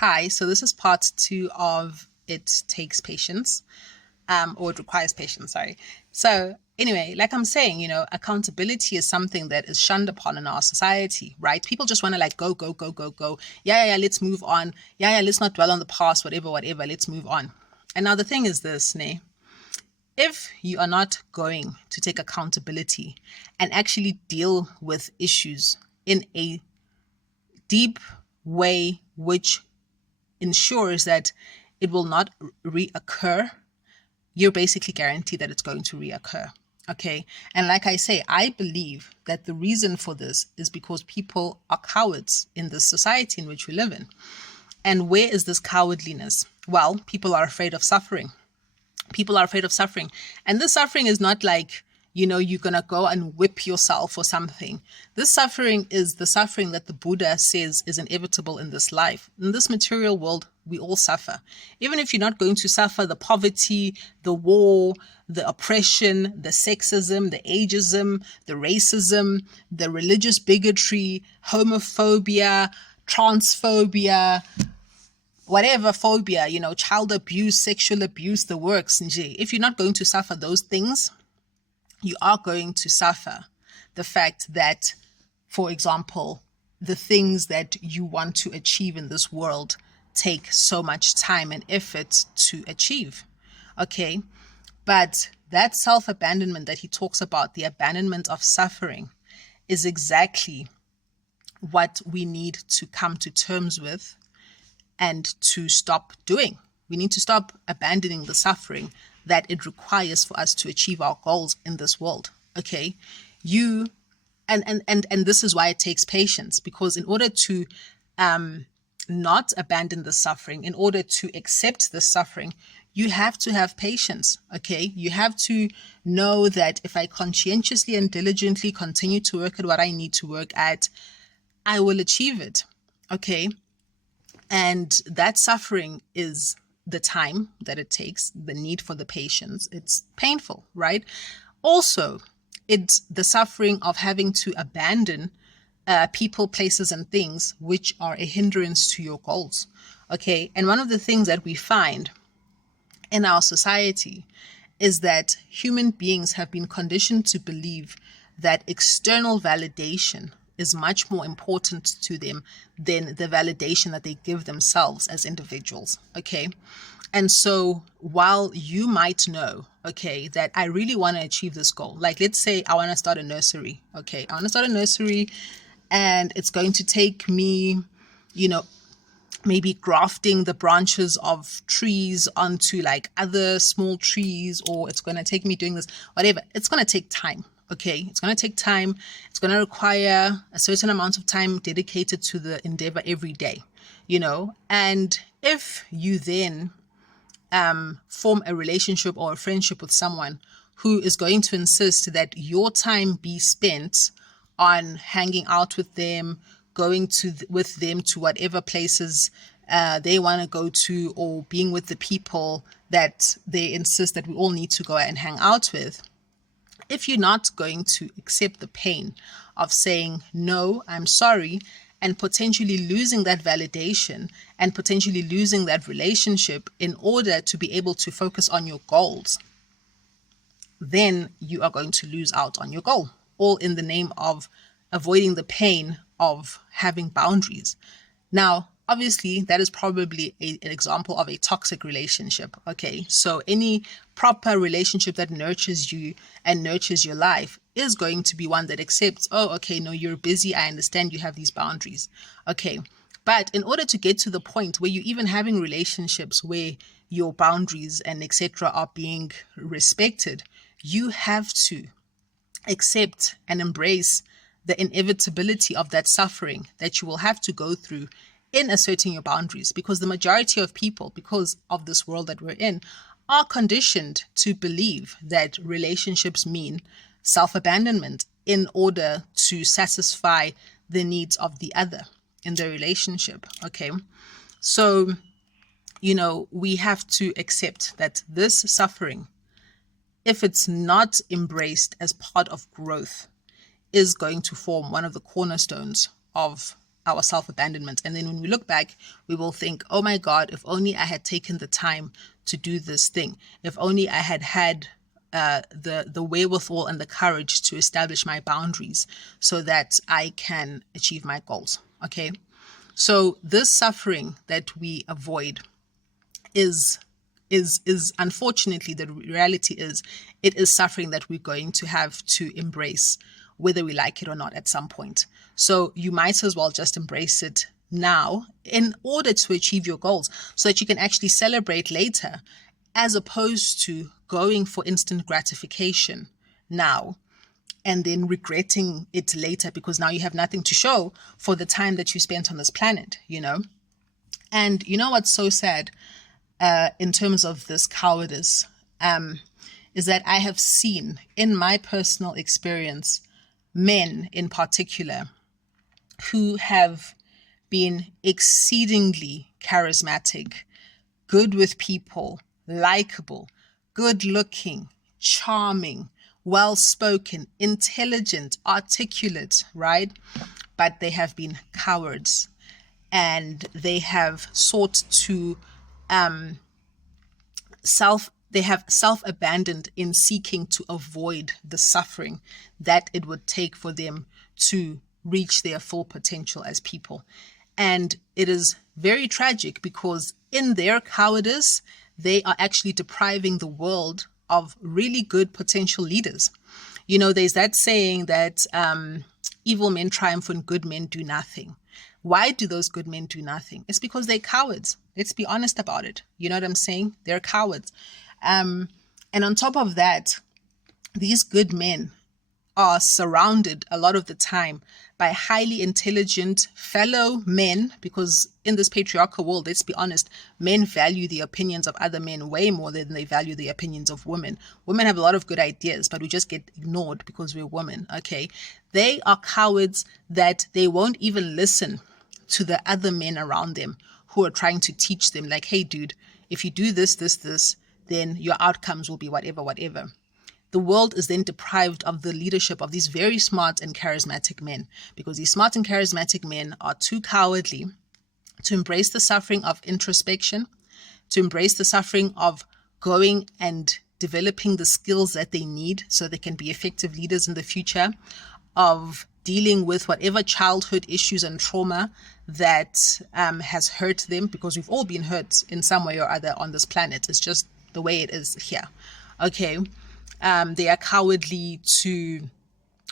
Hi, so this is part two of It Takes Patience, or It Requires Patience, sorry. So, anyway, like I'm saying, accountability is something that is shunned upon in our society, right? People just want to like go, go, go, go, go. Yeah, let's move on. Yeah, let's not dwell on the past, whatever, let's move on. And now the thing is this, Nay, if you are not going to take accountability and actually deal with issues in a deep way, which ensures that it will not reoccur, you're basically guaranteed that it's going to reoccur. Okay. And like I say, I believe that the reason for this is because people are cowards in this society in which we live in. And where is this cowardliness? Well, people are afraid of suffering. People are afraid of suffering. And this suffering is not like, you're going to go and whip yourself or something. This suffering is the suffering that the Buddha says is inevitable in this life. In this material world, we all suffer. Even if you're not going to suffer the poverty, the war, the oppression, the sexism, the ageism, the racism, the religious bigotry, homophobia, transphobia, whatever phobia, child abuse, sexual abuse, the works. If you're not going to suffer those things, you are going to suffer the fact that, for example, the things that you want to achieve in this world take so much time and effort to achieve. Okay. But that self-abandonment that he talks about, the abandonment of suffering, is exactly what we need to come to terms with and to stop doing. We need to stop abandoning the suffering that it requires for us to achieve our goals in this world. Okay. And this is why it takes patience, because in order to not abandon the suffering, in order to accept the suffering, you have to have patience. Okay. You have to know that if I conscientiously and diligently continue to work at what I need to work at, I will achieve it. Okay. And that suffering is the time that it takes, the need for the patience. It's painful, right? Also, it's the suffering of having to abandon people, places, and things which are a hindrance to your goals. Okay. And one of the things that we find in our society is that human beings have been conditioned to believe that external validation is much more important to them than the validation that they give themselves as individuals. Okay. And so while you might know, okay, that I really want to achieve this goal, like let's say I want to start a nursery. Okay. I want to start a nursery and it's going to take me, maybe grafting the branches of trees onto like other small trees, or it's going to take me doing this, whatever. It's going to take time. Okay, it's going to take time. It's going to require a certain amount of time dedicated to the endeavor every day, and if you then form a relationship or a friendship with someone who is going to insist that your time be spent on hanging out with them, going with them to whatever places they want to go to, or being with the people that they insist that we all need to go and hang out with, if you're not going to accept the pain of saying, no, I'm sorry, and potentially losing that validation and potentially losing that relationship in order to be able to focus on your goals, then you are going to lose out on your goal, all in the name of avoiding the pain of having boundaries. Now, obviously, that is probably an example of a toxic relationship. Okay, so any proper relationship that nurtures you and nurtures your life is going to be one that accepts, oh, okay, no, you're busy. I understand you have these boundaries. Okay, but in order to get to the point where you're even having relationships where your boundaries and etc. are being respected, you have to accept and embrace the inevitability of that suffering that you will have to go through in asserting your boundaries, because the majority of people, because of this world that we're in, are conditioned to believe that relationships mean self-abandonment in order to satisfy the needs of the other in the relationship. Okay. So, we have to accept that this suffering, if it's not embraced as part of growth, is going to form one of the cornerstones of our self-abandonment. And then when we look back, we will think, oh my God, if only I had taken the time to do this thing. If only I had had the wherewithal and the courage to establish my boundaries so that I can achieve my goals. Okay. So this suffering that we avoid is unfortunately, the reality is it is suffering that we're going to have to embrace, whether we like it or not at some point. So you might as well just embrace it now in order to achieve your goals so that you can actually celebrate later, as opposed to going for instant gratification now and then regretting it later because now you have nothing to show for the time that you spent on this planet, you know? And you know what's so sad in terms of this cowardice is that I have seen in my personal experience men in particular who have been exceedingly charismatic, good with people, likable, good looking, charming, well-spoken, intelligent, articulate, right? But they have been cowards, and they have sought to they have self-abandoned in seeking to avoid the suffering that it would take for them to reach their full potential as people. And it is very tragic because in their cowardice, they are actually depriving the world of really good potential leaders. You know, there's that saying that evil men triumph when good men do nothing. Why do those good men do nothing? It's because they're cowards. Let's be honest about it. You know what I'm saying? They're cowards. And on top of that, these good men are surrounded a lot of the time by highly intelligent fellow men, because in this patriarchal world, let's be honest, men value the opinions of other men way more than they value the opinions of women. Women have a lot of good ideas, but we just get ignored because we're women, okay? They are cowards that they won't even listen to the other men around them who are trying to teach them, like, hey, dude, if you do this, then your outcomes will be whatever, whatever. The world is then deprived of the leadership of these very smart and charismatic men, because these smart and charismatic men are too cowardly to embrace the suffering of introspection, to embrace the suffering of going and developing the skills that they need so they can be effective leaders in the future, of dealing with whatever childhood issues and trauma that has hurt them, because we've all been hurt in some way or other on this planet. It's just the way it is here. Okay. They are cowardly to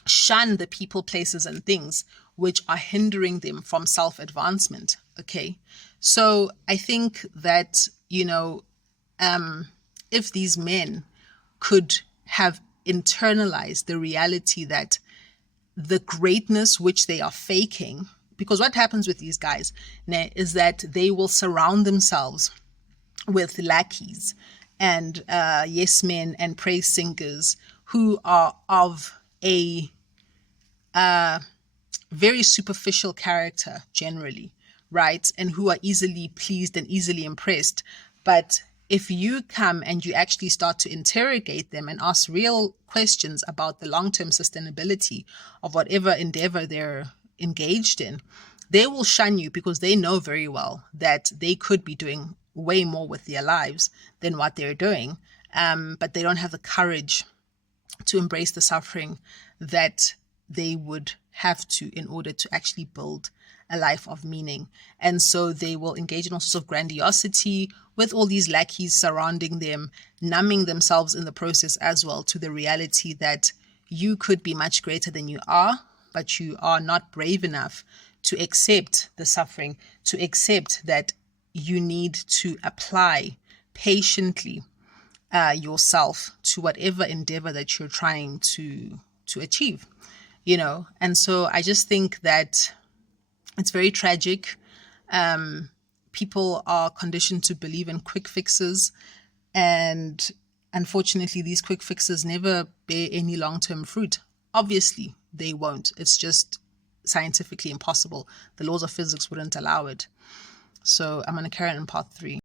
shun the people, places, and things which are hindering them from self-advancement. Okay. So I think that, you know, if these men could have internalized the reality that the greatness which they are faking, because what happens with these guys is that they will surround themselves with lackeys and yes men and praise singers who are of a very superficial character generally, right? And who are easily pleased and easily impressed. But if you come and you actually start to interrogate them and ask real questions about the long-term sustainability of whatever endeavor they're engaged in, they will shun you because they know very well that they could be doing way more with their lives than what they're doing. But they don't have the courage to embrace the suffering that they would have to in order to actually build a life of meaning. And so they will engage in all sorts of grandiosity with all these lackeys surrounding them, numbing themselves in the process as well to the reality that you could be much greater than you are, but you are not brave enough to accept the suffering, to accept that you need to apply patiently yourself to whatever endeavor that you're trying to achieve, you know. And so I just think that it's very tragic. People are conditioned to believe in quick fixes, and unfortunately these quick fixes never bear any long-term fruit. Obviously they won't. It's just scientifically impossible. The laws of physics wouldn't allow it. So I'm going to carry on in part 3.